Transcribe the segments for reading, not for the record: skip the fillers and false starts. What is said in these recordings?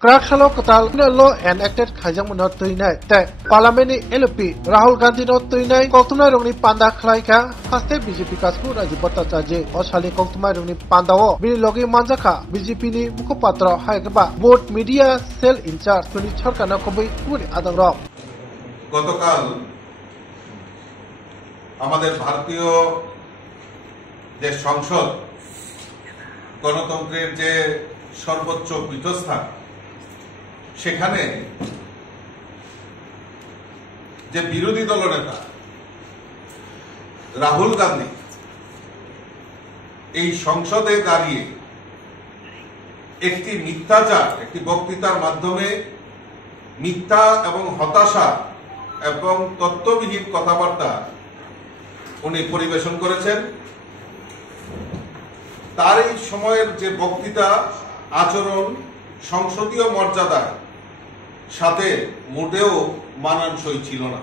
Krakshalo Katal Law and Acted Kajam not to unite that Parliament LP Rahul Gandhi not to unite Kotuna Roni Panda Klaika Haste BJP Kasku Rajibata Taje Oshali Kotuma Roni Pandao Bilogi Manjaka BJP ni Mukopatra Haigaba Board Media Cell in charge Tuni Chorkana Kobi Puri Adaro গতকাল আমাদের ভারতীয় যে সংসদ গণতন্ত্রের যে সর্বোচ্চ পীঠস্থান সেখানে যে বিরোধী দলনেতা রাহুল গান্ধী এই সংসদে দাঁড়িয়ে একটি মিথ্যাচার একটি বক্তৃতার মাধ্যমে মিথ্যা এবং হতাশা এবং তত্ত্ববিহীন কথাবার্তা উনি পরিবেশন করেছেন তার এই সময়ের যে বক্তৃতা আচরণ সংসদীয় মর্যাদার সাথে মোটেও মানানসই ছিল না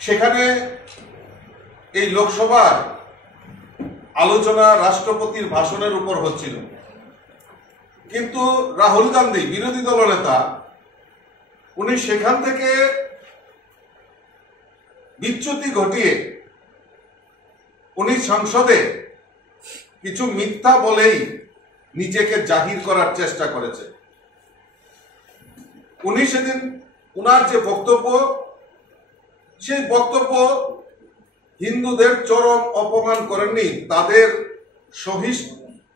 সেখানে এই লোকসভার আলোচনা রাষ্ট্রপতির ভাষণের উপর হচ্ছিল কিন্তু রাহুল গান্ধী বিরোধী দলনেতা উনি সেখান থেকে বিচ্যুতি ঘটিয়ে উনি সংসদে কিছু মিথ্যা বলেই নিজেকে জাহির করার চেষ্টা করেছে উনি সেদিন উনার যে বক্তব্য সেই বক্তব্য হিন্দুদের চরম অপমান করেননি তাদের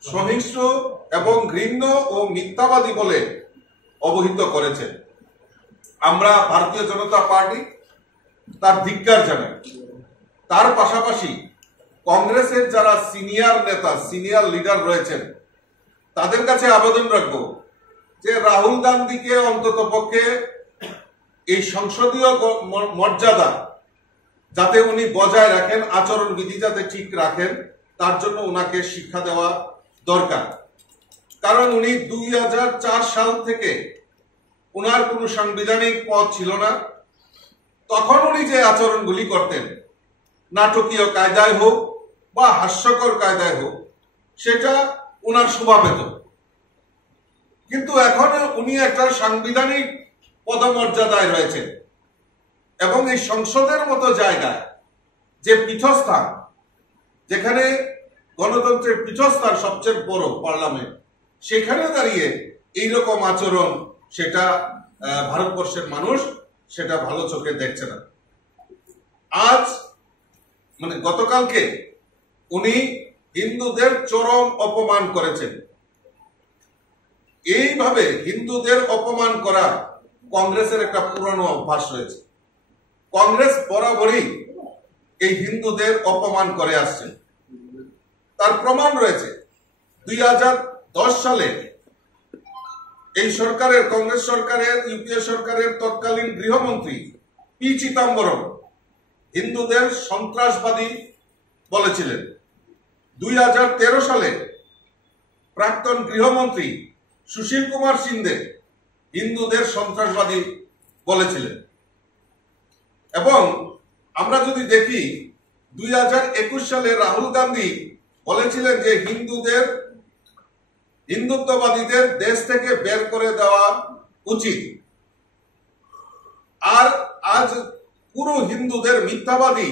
সহিংস্র এবং ঘৃণ্য ও মিথ্যাবাদী বলে অবহিত করেছেন আমরা ভারতীয় জনতা পার্টি তার ধিক্কার জানাই তার পাশাপাশি কংগ্রেসের যারা সিনিয়র নেতা সিনিয়র লিডার রয়েছেন তাদের কাছে আবেদন রাখবো যে রাহুল গান্ধীকে অন্ততপক্ষে এই সংসদীয় মর্যাদা যাতে উনি বজায় রাখেন আচরণ বিধি যাতে ঠিক রাখেন তার জন্য ওনাকে শিক্ষা দেওয়া দরকার কারণ উনি 2004 সাল থেকে ওনার কোনো সাংবিধানিক পদ ছিল না তখন উনি যে আচরণগুলি করতেন নাটকীয় কায়দায় হোক বা হাস্যকর কায়দায় হোক সেটা ওনার শোভা পেত কিন্তু এখন উনি একটা সাংবিধানিক পদমর্যাদায় রয়েছেন এবং এই সংসদের মতো জায়গায় যে পীঠস্থান যেখানে গণতন্ত্রের পীঠস্থান সবচেয়ে বড় পার্লামেন্ট সেখানে দাঁড়িয়ে এইরকম আচরণ সেটা ভারতবর্ষের মানুষ সেটা ভালো চোখে দেখছে না আজ মানে গতকালকে উনি হিন্দুদের চরম অপমান করেছেন এইভাবে হিন্দুদের অপমান করা কংগ্রেসের একটা পুরনো অভ্যাস রয়েছে কংগ্রেস বরাবরই এই হিন্দুদের অপমান করে আসছে তার প্রমাণ রয়েছে 2010 সালে এই সরকারের কংগ্রেস সরকারের ইউপিএ সরকারের তৎকালীন গৃহমন্ত্রী পি চিদম্বরম হিন্দুদের সন্ত্রাসবাদী বলেছিলেন 2013 সালে প্রাক্তন গৃহমন্ত্রী সুশীল কুমার সিন্ধে হিন্দুদের সন্ত্রাসবাদী বলেছিলেন এবং আমরা যদি দেখি 2021 সালে রাহুল গান্ধী বলেছিলেন যে হিন্দুত্ববাদীদের দেশ থেকে বের করে দেওয়া উচিত আর আজ পুরো হিন্দুদের মিথ্যাবাদী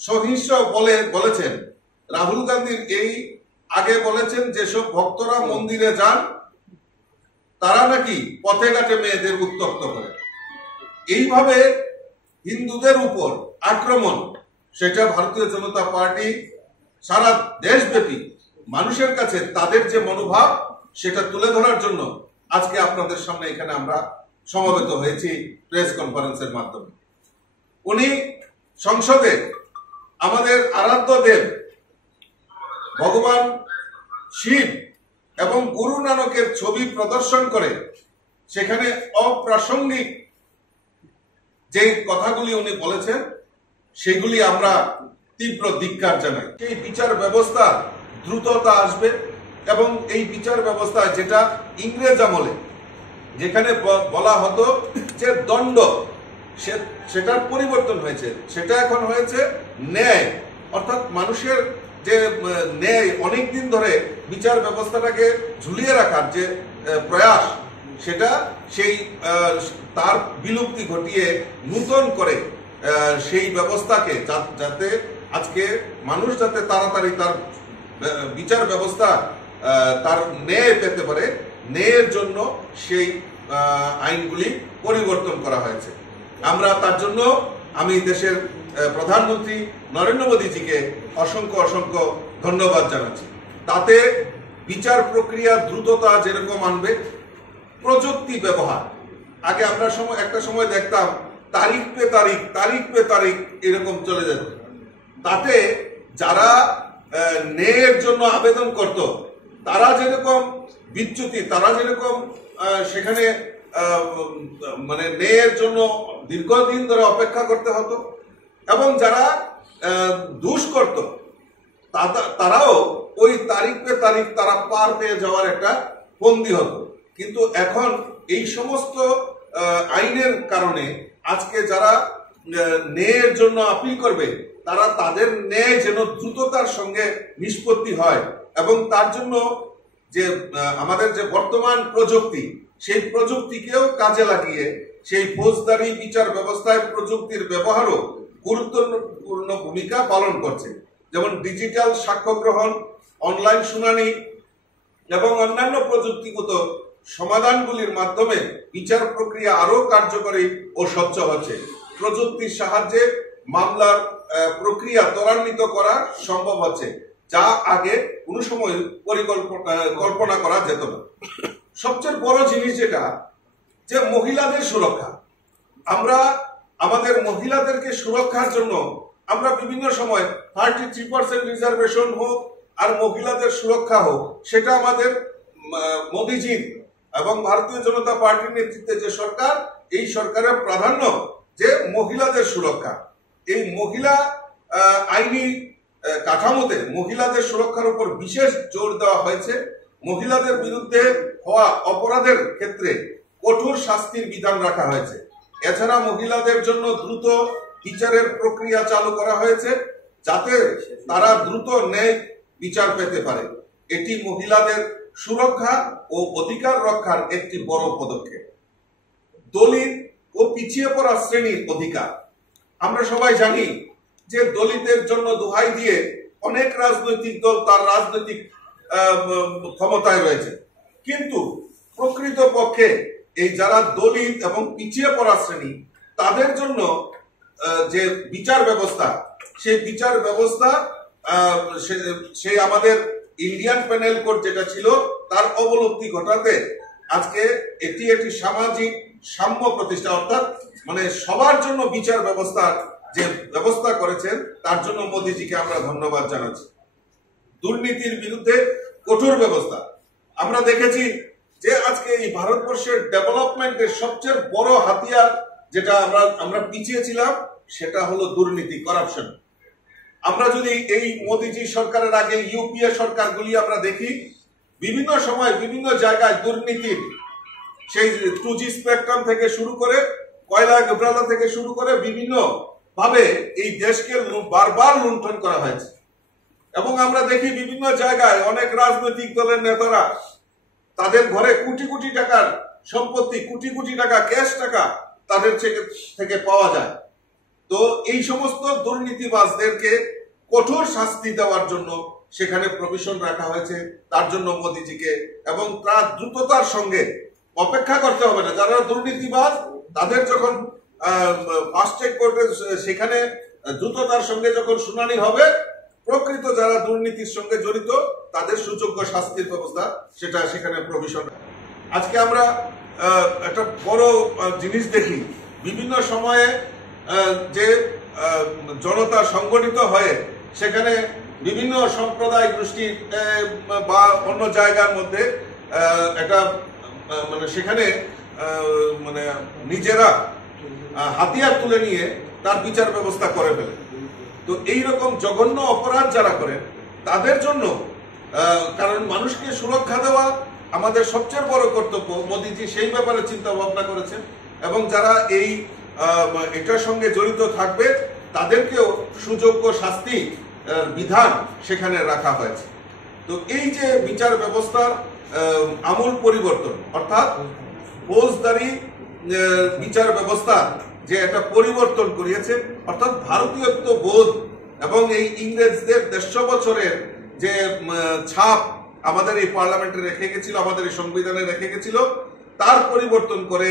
সহিংস বলেছেন রাহুল গান্ধীর এই আগে বলেছেন যেসব ভক্তরা মন্দিরে যান তারা নাকি পথে ঘাটে মেয়েদের উত্ত্যক্ত করে এইভাবে হিন্দুদের উপর আক্রমণ সেটা ভারতীয় জনতা পার্টি সারা দেশব্যাপী মানুষের কাছে তাদের যে মনোভাব সেটা তুলে ধরার জন্য আজকে আপনাদের সামনে এখানে আমরা সমবেত হয়েছি প্রেস কনফারেন্সের মাধ্যমে উনি সংসদে আমাদের আরাধ্য দেব ভগবান শিব এবং গুরু নানকের ছবি প্রদর্শন করে সেখানে অপ্রাসঙ্গিক যে কথাগুলি উনি বলেছেন সেগুলি আমরা তীব্র ধিক্কার জানাই এই বিচার ব্যবস্থা দ্রুততা আসবে এবং এই বিচার ব্যবস্থা যেটা ইংরেজ আমলে যেখানে বলা হতো যে দণ্ড সেটার পরিবর্তন হয়েছে সেটা এখন হয়েছে ন্যায় অর্থাৎ মানুষের যে ন্যায় অনেক দিন ধরে বিচার ব্যবস্থাটাকে ঝুলিয়ে রাখার যে প্রয়াস সেটা সেই তার বিলুপ্তি ঘটিয়ে নূতন করে সেই ব্যবস্থাকে যাতে আজকে মানুষ যাতে তাড়াতাড়ি তার বিচার ব্যবস্থা তার ন্যায় পেতে পারে, ন্যায়ের জন্য সেই আইনগুলি পরিবর্তন করা হয়েছে। আমরা তার জন্য আমি দেশের প্রধানমন্ত্রী নরেন্দ্র মোদীজিকে অসংখ্য অসংখ্য ধন্যবাদ জানাচ্ছি। তাতে বিচার প্রক্রিয়া দ্রুততা যেরকম আনবে, প্রযুক্তি ব্যবহার, আগে আমরা একটা সময় দেখতাম তারিখ পে তারিখ এরকম চলে যেত, তাতে যারা ন্যায়ের জন্য আবেদন করত তারা যেরকম বিচ্যুতি, তারা যেরকম সেখানে মানে ন্যায়ের জন্য দীর্ঘদিন ধরে অপেক্ষা করতে হতো, এবং যারা দোষ করত তারাও ওই তারিখ পে তারিখ তারা পার পেয়ে যাওয়ার একটা বন্দী হতো। কিন্তু এখন এই সমস্ত আইনের কারণে আজকে যারা ন্যায়ের জন্য আপিল করবে তারা তাদের ন্যায় যেন দ্রুততার সঙ্গে নিষ্পত্তি হয়, এবং তার জন্য যে আমাদের যে বর্তমান প্রযুক্তি, সেই প্রযুক্তিকেও কাজে লাগিয়ে সেই ফৌজদারি বিচার ব্যবস্থায় প্রযুক্তির ব্যবহারও গুরুত্বপূর্ণ ভূমিকা পালন করছে। যেমন ডিজিটাল সাক্ষ্য গ্রহণ, অনলাইন শুনানি এবং অন্যান্য প্রযুক্তিগত সমাধানগুলির মাধ্যমে বিচার প্রক্রিয়া আরো কার্যকরী ও স্বচ্ছ হচ্ছে। প্রযুক্তির সাহায্যে মামলার প্রক্রিয়া ত্বরান্বিত করা সম্ভব হচ্ছে, যা আগে কোনো সময় কল্পনা করা যেত না। সবচেয়ে বড় জিনিস যেটা, যে মহিলাদের সুরক্ষা। আমরা আমাদের মহিলাদেরকে সুরক্ষার জন্য আমরা বিভিন্ন সময় 33% রিজার্ভেশন হোক আর মহিলাদের সুরক্ষা হোক, সেটা আমাদের মোদীজির এবং ভারতীয় জনতা পার্টির নেতৃত্বে যে সরকার, এই সরকারের প্রাধান্য যে মহিলাদের সুরক্ষা। এই মহিলা আইনি কাঠামোতে মহিলাদের সুরক্ষার উপর বিশেষ জোর দেওয়া হয়েছে। মহিলাদের বিরুদ্ধে হওয়া অপরাধের ক্ষেত্রে কঠোর শাস্তির বিধান রাখা হয়েছে। এছাড়া মহিলাদের জন্য দ্রুত বিচারের প্রক্রিয়া চালু করা হয়েছে, যাতে তারা দ্রুত ন্যায় বিচার পেতে পারে। এটি মহিলাদের সুরক্ষা ও অধিকার রক্ষার একটি বড় পদক্ষেপ। দলিত ও পিছিয়ে পড়া শ্রেণীর অধিকার। আমরা সবাই জানি যে দলিতের জন্য দোহাই দিয়ে অনেক রাজনৈতিক দল তার রাজনৈতিক ক্ষমতায় রয়েছে, কিন্তু প্রকৃতপক্ষে এই যারা দলিত এবং পিছিয়ে পড়া শ্রেণী, তাদের জন্য যে বিচার ব্যবস্থা, সেই বিচার ব্যবস্থা সেই আমাদের ইন্ডিয়ান পেনাল কোড যেটা ছিল তার অবলুপ্তি ঘটাতে আজকে এটি একটি সামাজিক সাম্য প্রতিষ্ঠা, অর্থাৎ মানে সবার জন্য বিচার ব্যবস্থার যে ব্যবস্থা করেছেন তার জন্য মোদীজিকে আমরা ধন্যবাদ জানাচ্ছি। দুর্নীতির বিরুদ্ধে কঠোর ব্যবস্থা। আমরা দেখেছি যে আজকে এই ভারতবর্ষের ডেভেলপমেন্টের সবচেয়ে বড় হাতিয়ার যেটা আমরা পিছিয়ে ছিলাম, সেটা হলো দুর্নীতি, কারাপশন। আমরা যদি এই মোদীজি সরকারের আগে ইউপিএ সরকারগুলি আমরা দেখি, বিভিন্ন সময় বিভিন্ন জায়গায় দুর্নীতির সেই 2G স্পেকট্রাম থেকে শুরু করে কয়লা ঘোটালা থেকে শুরু করে বিভিন্ন ভাবে এই দেশকে বারবার লুণ্ঠন করা হয়েছে। এবং আমরা দেখি বিভিন্ন জায়গায় অনেক রাজনৈতিক দলের নেতারা তাদের ঘরে কোটি কোটি টাকার সম্পত্তি, কোটি কোটি টাকা ক্যাশ টাকা তাদের থেকে পাওয়া যায়। তো এই সমস্ত দুর্নীতিবাজদেরকে কঠোর শাস্তি দেওয়ার জন্য সেখানে প্রভিশন রাখা হয়েছে। তার জন্য মোদীজিকে, এবং তার দ্রুততার সঙ্গে অপেক্ষা করতে হবে না। যারা দুর্নীতিবাজ তাদের যখন ফাস্ট ট্র্যাক কোর্টে সেখানে দ্রুততার সঙ্গে যখন শুনানি হবে, প্রকৃত যারা দুর্নীতির সঙ্গে জড়িত তাদের সুযোগ্য শাস্তির ব্যবস্থা সেটা সেখানে প্রভিশন। আজকে আমরা একটা বড় জিনিস দেখি, বিভিন্ন সময়ে যে জনতা সংগঠিত হয়ে সেখানে বিভিন্ন সম্প্রদায় গোষ্ঠী বা অন্য জায়গার মধ্যে একটা মানে সেখানে মানে নিজেরা হাতিয়ার তুলে নিয়ে তার বিচার ব্যবস্থা করে ফেলে। তো এইরকম জঘন্য অপরাধ যারা করেন তাদের জন্য, কারণ মানুষকে সুরক্ষা দেওয়া আমাদের সবচেয়ে বড় কর্তব্য, মোদীজি সেই ব্যাপারে চিন্তা ভাবনা করেছেন, এবং যারা এই এটার সঙ্গে জড়িত থাকবে তাদেরকেও সুযোগ্য শাস্তি বিধান সেখানে রাখা হয়েছে। তো এই যে বিচার ব্যবস্থার আমূল পরিবর্তন, অর্থাৎ ফৌজদারি বিচার ব্যবস্থা যে একটা পরিবর্তন করিয়েছে, অর্থাৎ ভারতীয়ত্ব বোধ এবং এই ইংরেজদের 150 বছরের যে ছাপ আমাদের এই পার্লামেন্টে রেখে গেছিল, আমাদের এই সংবিধানে রেখে গেছিল, তার পরিবর্তন করে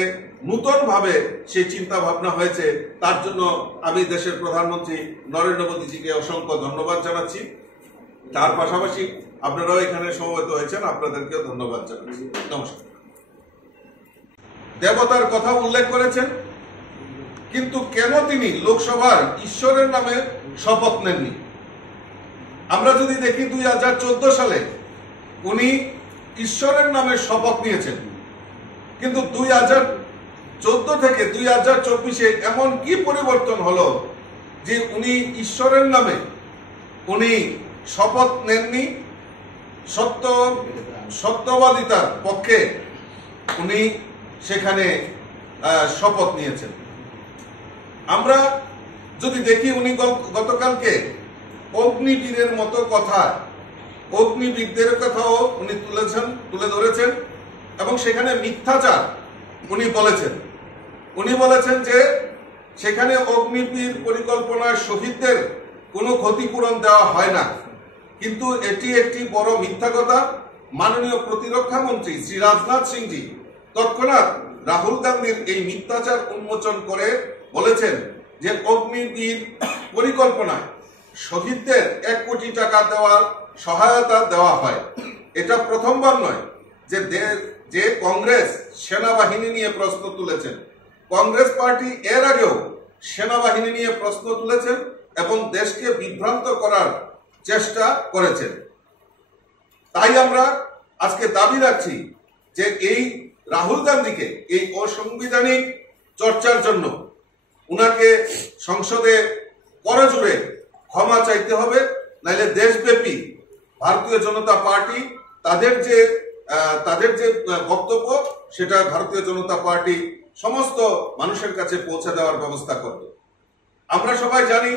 নতুন ভাবে সেই চিন্তা ভাবনা হয়েছে। তার জন্য আমি দেশের প্রধানমন্ত্রী নরেন্দ্র মোদীজিকে অসংখ্য ধন্যবাদ জানাচ্ছি। তার পাশাপাশি আপনারাও এখানে সমবেত হয়েছেন, আপনাদেরকেও ধন্যবাদ জানাচ্ছি। নমস্কার। দেবতার কথা উল্লেখ করেছেন, কিন্তু কেন তিনি লোকসভার ঈশ্বরের নামে শপথ নেননি? আমরা যদি দেখি 2014 সালে উনি ঈশ্বরের নামে শপথ নিয়েছেন, কিন্তু 2014 থেকে 2024-এ এমন কি পরিবর্তন হলো যে উনি ঈশ্বরের নামে উনি শপথ নেননি, সত্যবাদিতার পক্ষে উনি সেখানে শপথ নিয়েছেন। আমরা যদি দেখি উনি গতকালকে অগ্নিবীরের মতো কথা, অগ্নিবীরদের কথাও উনি তুলে ধরেছেন এবং সেখানে মিথ্যাচার উনি বলেছেন। উনি বলেছেন যে সেখানে অগ্নিবীর পরিকল্পনায় শহীদদের কোনো ক্ষতিপূরণ দেওয়া হয় না, কিন্তু এটি একটি বড় মিথ্যা কথা। মাননীয় প্রতিরক্ষা মন্ত্রী শ্রী রাজনাথ সিংজি তৎক্ষণাৎ রাহুল গান্ধীর এই মিথ্যাচার উন্মোচন করে বলেছেন যে অগ্নিবীর পরিকল্পনায় শহীদদের 1 কোটি টাকা দেওয়ার সহায়তা দেওয়া হয়। এটা প্রথমবার নয় যে কংগ্রেস সেনাবাহিনী নিয়ে প্রশ্ন তুলেছেন। কংগ্রেস পার্টি এর আগেও সেনাবাহিনী নিয়ে প্রশ্ন তুলেছেন এবং দেশকে বিভ্রান্ত করার চেষ্টা করেছেন। তাই আমরা আজকে দাবি রাখছি যে এই রাহুল গান্ধীকে এই অসাংবিধানিক চর্চার জন্য উনাকে সংসদে করজোড়ে ক্ষমা চাইতে হবে, নাইলে দেশব্যাপী ভারতীয় জনতা পার্টি তাদের যে বক্তব্য সেটা ভারতীয় জনতা পার্টি সমস্ত মানুষের কাছে পৌঁছে দেওয়ার ব্যবস্থা করবে। আমরা সবাই জানি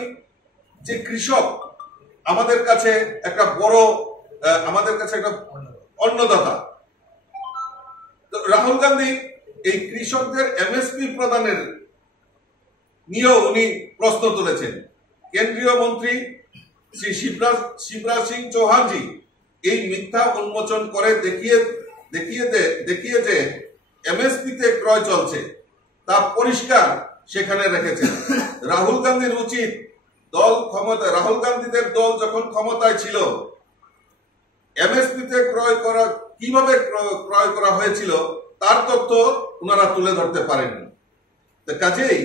যে কৃষক আমাদের কাছে একটা অন্নদাতা। রাহুল গান্ধী এই কৃষকদের এমএসপি প্রদানের নিয়েও উনি প্রশ্ন তুলেছেন। কেন্দ্রীয় মন্ত্রী শ্রী শিবরাজ সিং চৌহানজি এই মিথ্যা উন্মোচন করে দেখিয়ে যে এমএসপিতে ক্রয় চলছে তা পরিষ্কার সেখানে রেখেছেন। রাহুল গান্ধীর উচিত রাহুল গান্ধীদের দল যখন ক্ষমতায় ছিল এমএসপিতে কিভাবে ক্রয় করা হয়েছিল তার তথ্য ওনারা তুলে ধরতে পারেননি। কাজেই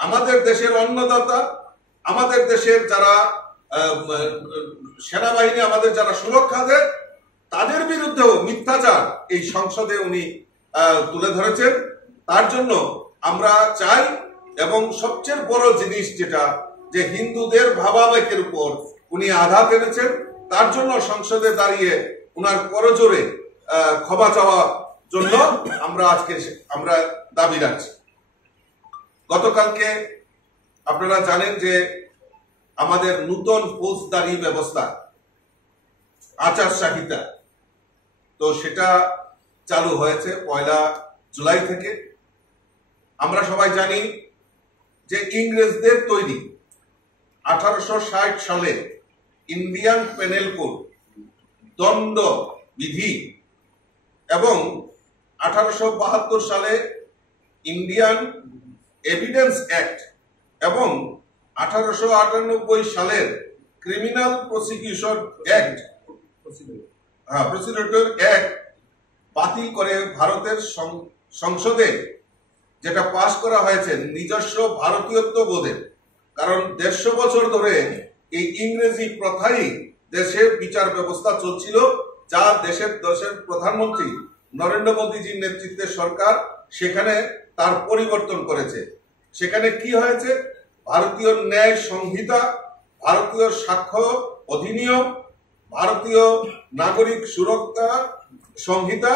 আমাদের দেশের অন্নদাতা, আমাদের দেশের যারা সেনাবাহিনী, আমাদের যারা সুরক্ষা দেয়, তাদের বিরুদ্ধেও মিথ্যাচার এই সংসদে উনি তুলে ধরেছেন। তার জন্য আমরা চাই, এবং সবচেয়ে বড় জিনিস যেটা যে হিন্দুদের ভাবাবেগের উপর উনি আঘাত এনেছেন, তার জন্য সংসদে দাঁড়িয়ে উনার করজোড়ে ক্ষমা চাওয়ার জন্য আমরা দাবি রাখছি। গতকালকে আপনারা জানেন যে আমাদের নতুন ফৌজদারি ব্যবস্থা আচারসংহিতা, তো সেটা চালু হয়েছে 1 জুলাই থেকে। আমরা সবাই জানি যে ইংরেজদের তৈরি 1860 সালে ইন্ডিয়ান পেনেল কোড, দণ্ড বিধি, এবং 1872 সালে ইন্ডিয়ান এভিডেন্স অ্যাক্ট এবং 1898 সালের ক্রিমিনাল প্রসিকিউশন অ্যাক্ট বাতিল করে ভারতের সংসদে যেটা পাশ করা হয়েছে নিজস্ব ভারতীয়ত্ব বোধে। কারণ 150 বছর ধরে এই ইংরেজি প্রথাই দেশের বিচার ব্যবস্থা চলছিল, যা দেশের প্রধানমন্ত্রী নরেন্দ্র মোদীজির নেতৃত্বে সরকার সেখানে তার পরিবর্তন করেছে। সেখানে কি হয়েছে? ভারতীয় ন্যায় সংহিতা, ভারতীয় সাক্ষ্য অধিনিয়ম, ভারতীয় নাগরিক সুরক্ষা সংহিতা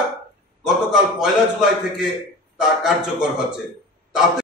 গতকাল 1 জুলাই থেকে তা কার্যকর হচ্ছে। তাতে